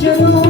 Jerusalem.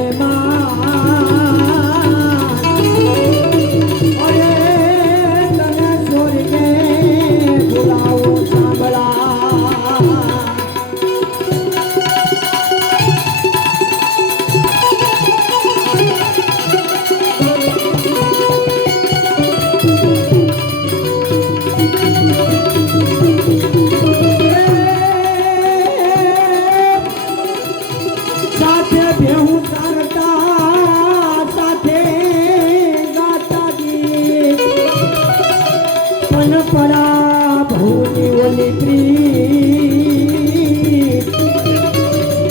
માની pre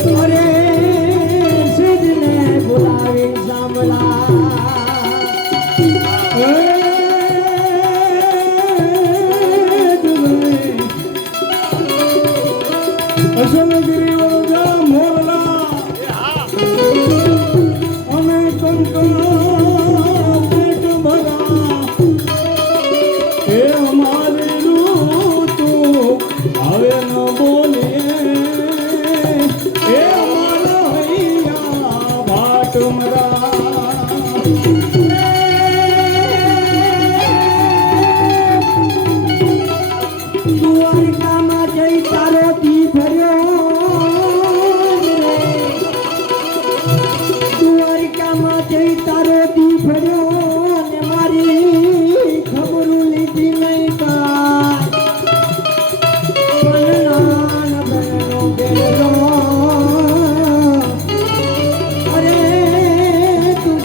તોરે સજને બોલાવી સાંભળા Asıl પડ્યો ને મારી ખબરું લીધી નહીં કાય અરે તું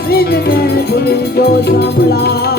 સાંભળા.